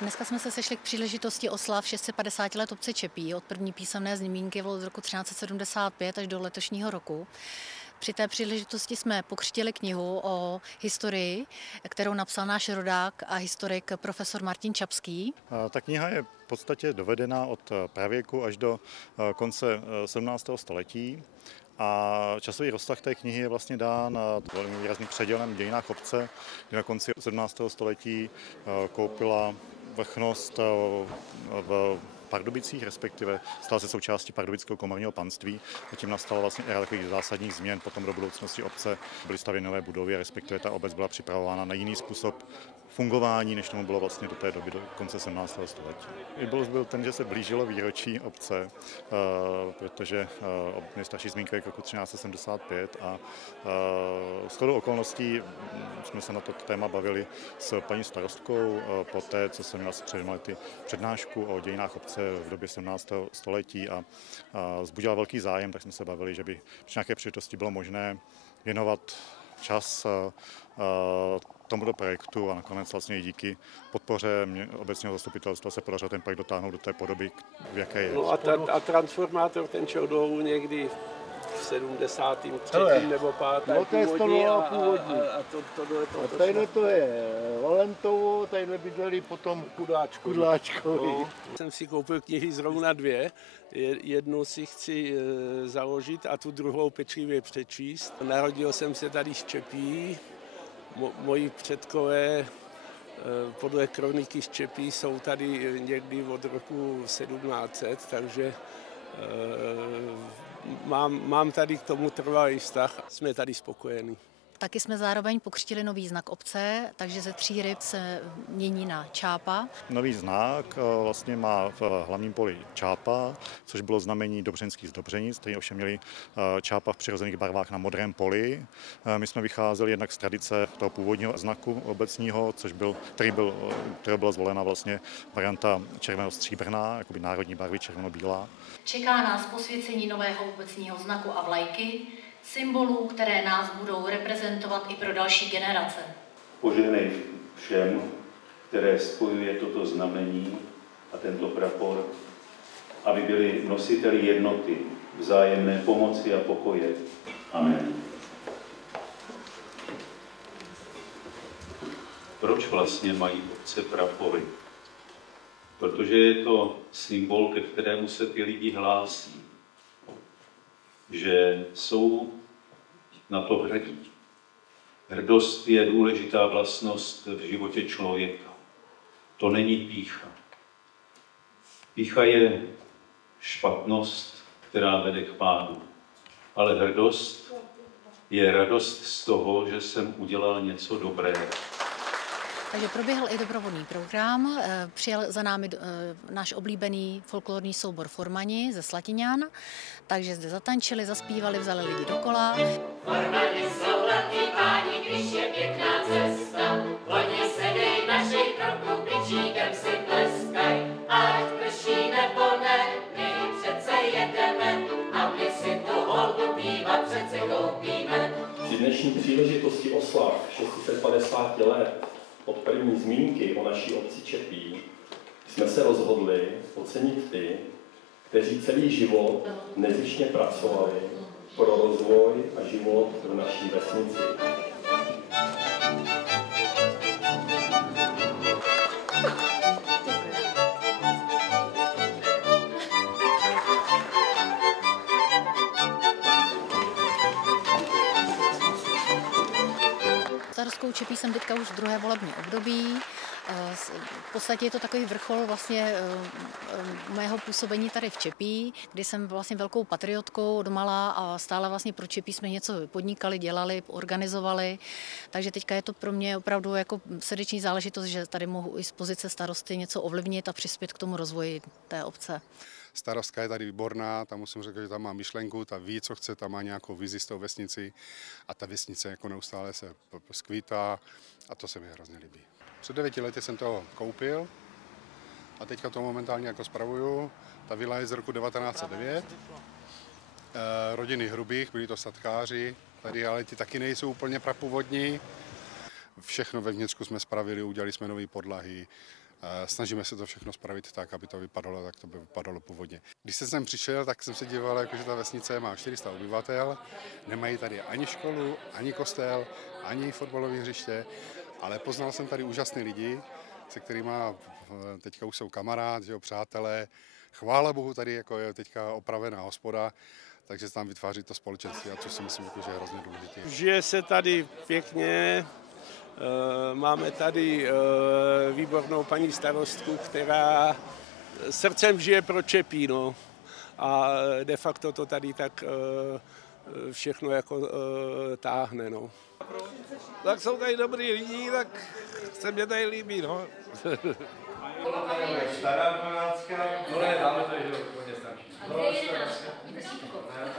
Dneska jsme se sešli k příležitosti oslav 650 let obce Čepí. Od první písemné zmínky od roku 1375 až do letošního roku. Při té příležitosti jsme pokřtili knihu o historii, kterou napsal náš rodák a historik profesor Martin Čapský. Ta kniha je v podstatě dovedená od pravěku až do konce 17. století. A časový rozsah té knihy je vlastně dán velmi výrazným předělem v dějinách obce, kdy na konci 17. století koupila vrchnost v Pardubicích, respektive stala se součástí pardubického komorního panství. A tím nastala vlastně éra takových zásadních změn. Potom do budoucnosti obce byly stavěny nové budovy, respektive ta obec byla připravována na jiný způsob fungování, než tomu bylo vlastně do té doby, do konce 17. století. Impuls byl ten, že se blížilo výročí obce, protože nejstarší zmínka je k roku 1375 a shodou okolností jsme se na to téma bavili s paní starostkou poté, co jsem měl před lety přednášku o dějinách obce v době 17. století a vzbudila velký zájem, tak jsme se bavili, že by při nějaké příležitosti bylo možné věnovat čas tomuto projektu a nakonec vlastně i díky podpoře obecního zastupitelstva se podařilo ten projekt dotáhnout do té podoby, v jaké je. No a transformátor ten šel dolů někdy v 73. nebo 5. No to je původní a původní. Tadyhle to je Valentovo, tadyhle bydleli potom Kudláčkovi. No. Jsem si koupil knihy zrovna dvě. Jednu si chci založit a tu druhou pečlivě přečíst. Narodil jsem se tady z Čepí. Moji předkové podle kroniky z Čepí jsou tady někdy od roku 1700, takže mám tady k tomu trvalý vztah. Jsme tady spokojení. Taky jsme zároveň pokřtili nový znak obce, takže ze 3 ryb se mění na čápa. Nový znak vlastně má v hlavním poli čápa, což bylo znamení dobřenských zdobřenic, které ovšem měli čápa v přirozených barvách na modrém poli. My jsme vycházeli jednak z tradice toho původního znaku obecního, kterého byla zvolena vlastně varianta červeno-stříbrná, jakoby národní barvy červeno-bílá. Čeká nás posvěcení nového obecního znaku a vlajky, symbolů, které nás budou reprezentovat i pro další generace. Požehnej všem, které spojuje toto znamení a tento prapor, aby byli nositeli jednoty, vzájemné pomoci a pokoje. Amen. Proč vlastně mají obce prapory? Protože je to symbol, ke kterému se ty lidi hlásí. Že jsou na to hrdí. Hrdost je důležitá vlastnost v životě člověka. To není pýcha. Pýcha je špatnost, která vede k pádu. Ale hrdost je radost z toho, že jsem udělal něco dobrého. Takže proběhl i doprovodný program, přijel za námi náš oblíbený folklorní soubor Formani ze Slatiňan, takže zde zatančili, zaspívali, vzali lidi do kola. Formani jsou letní páni, když je pěkná cesta, oni sedej našej kroků, bičíkem si tleskaj, ať prší nebo ne, my přece jedeme a my si tu holku píva přece koupíme. Při dnešní příležitosti oslav 650 let od první zmínky o naší obci Čepí jsme se rozhodli ocenit ty, kteří celý život nezištně pracovali pro rozvoj a život v naší vesnici. Starostkou Čepí jsem teďka už druhé volební období. V podstatě je to takový vrchol vlastně mého působení tady v Čepí, kdy jsem vlastně velkou patriotkou odmala a stále vlastně pro Čepí jsme něco podnikali, dělali, organizovali. Takže teďka je to pro mě opravdu jako srdeční záležitost, že tady mohu i z pozice starosty něco ovlivnit a přispět k tomu rozvoji té obce. Starostka je tady výborná, tam musím říct, že tam má myšlenku, ta ví, co chce, tam má nějakou vizi z toho vesnici a ta vesnice jako neustále se skvítá a to se mi hrozně líbí. Před 9 lety jsem to koupil a teďka to momentálně jako spravuju. Ta vila je z roku 1909. Rodiny Hrubých, byli to statkáři, tady ale ty taky nejsou úplně prapůvodní. Všechno ve vnitřku jsme spravili, udělali jsme nové podlahy, Snažíme se to všechno spravit tak, aby to vypadalo, tak to by vypadalo původně. Když jsem sem přišel, tak jsem se díval, že ta vesnice má 400 obyvatel, nemají tady ani školu, ani kostel, ani fotbalové hřiště, ale poznal jsem tady úžasné lidi, se kterými teďka už jsou kamarád, že jo, přátelé. Chvála Bohu, tady jako je teďka opravená hospoda, takže se tam vytváří to společenství, a což si myslím, že je hrozně důležité. Žije se tady pěkně, máme tady výbornou paní starostku, která srdcem žije pro Čepí, no. A de facto to tady tak všechno jako táhne, no. Tak jsou tady dobrý lidi, tak se mě tady líbí, no.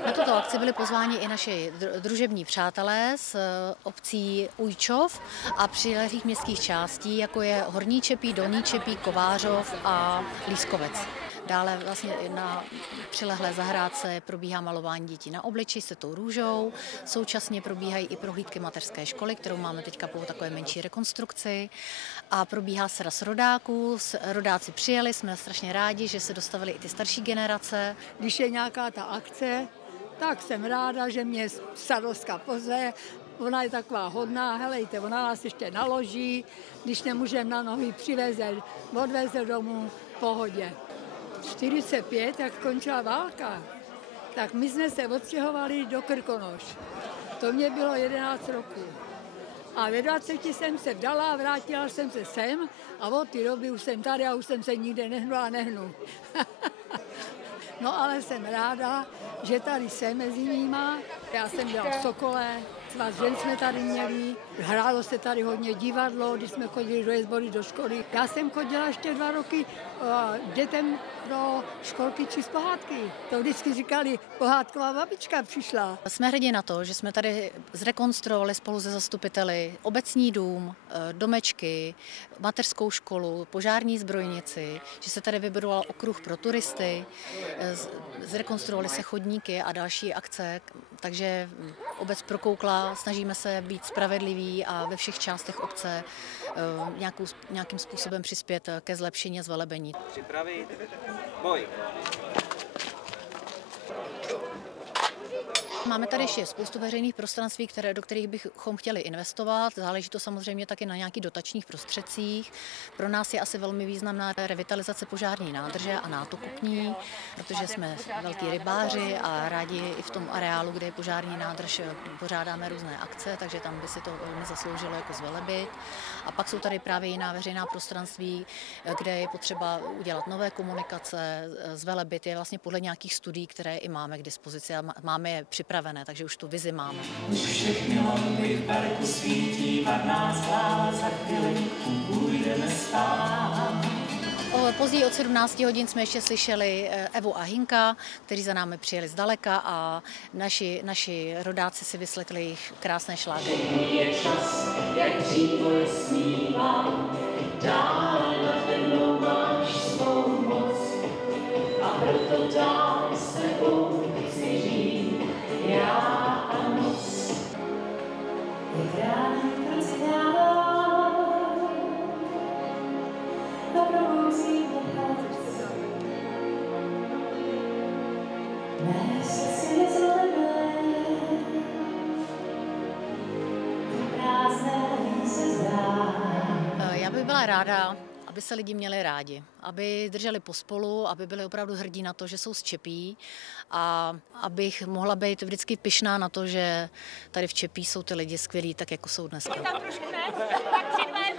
Na tuto akci byli pozváni i naši družební přátelé z obcí Ujčov a přilehlých městských částí, jako je Horní Čepí, Dolní Čepí, Kovářov a Lískovec. Dále vlastně na přilehlé zahrádce probíhá malování dětí na obliči se tou růžou. Současně probíhají i prohlídky mateřské školy, kterou máme teďka po takové menší rekonstrukci. A probíhá sraz rodáků. Rodáci přijeli, jsme strašně rádi, že se dostavily i ty starší generace. Když je nějaká ta akce, tak jsem ráda, že mě starostka pozve. Ona je taková hodná, helejte, ona nás ještě naloží, když nemůžeme na nohy přiveze, odveze domů, v pohodě. 45, jak skončila válka, tak my jsme se odstěhovali do Krkonoš. To mě bylo 11 roků. A ve 20 jsem se vdala, vrátila jsem se sem a od té doby už jsem tady a už jsem se nikde nehnula a nehnu. No ale jsem ráda, že tady jsem mezi nima. Já jsem byla v Sokole, svaz žen jsme tady měli, hrálo se tady hodně divadlo, když jsme chodili do Jezbory, do školy. Já jsem chodila ještě 2 roky dětem do školky číst pohádky. To vždycky říkali, pohádková babička přišla. Jsme hrdí na to, že jsme tady zrekonstruovali spolu se zastupiteli obecní dům, domečky, mateřskou školu, požární zbrojnici, že se tady vybudoval okruh pro turisty, zrekonstruovali se chodníky a další akce, takže obec prokoukla, snažíme se být spravedliví a ve všech částech obce nějakým způsobem přispět ke zlepšení a zvelebení. Připravit, boj. Máme tady ještě spoustu veřejných prostranství, do kterých bychom chtěli investovat. Záleží to samozřejmě taky na nějakých dotačních prostředcích. Pro nás je asi velmi významná revitalizace požární nádrže a nátoku k ní, protože jsme velký rybáři a rádi i v tom areálu, kde je požární nádrž, pořádáme různé akce, takže tam by si to velmi zasloužilo jako zvelebit. A pak jsou tady právě jiná veřejná prostranství, kde je potřeba udělat nové komunikace, zvelebit je vlastně podle nějakých studií, které i máme k dispozici a máme je připravené, takže už tu vizi máme. Už všechny lampy v parku svítí, varná sláva, za chvíli půjdeme spát. Později od 17 hodin jsme ještě slyšeli Evu a Hinka, kteří za námi přijeli zdaleka a naši rodáci si vyslechli jejich krásné šlágry. Je čas, jak dříve snívám, dál najednou máš svou moc a proto dál s tebou chci žít, já a noc. Jak rád procitávám, a probouzí pohádce. Mé srdce je zelené, to prázdné se zdá. Já bych byla ráda, aby se lidi měli rádi, aby drželi pospolu, aby byli opravdu hrdí na to, že jsou z Čepí a abych mohla být vždycky pyšná na to, že tady v Čepí jsou ty lidi skvělí, tak jako jsou dneska. Tam trošku ne, tak 3, 2, 1.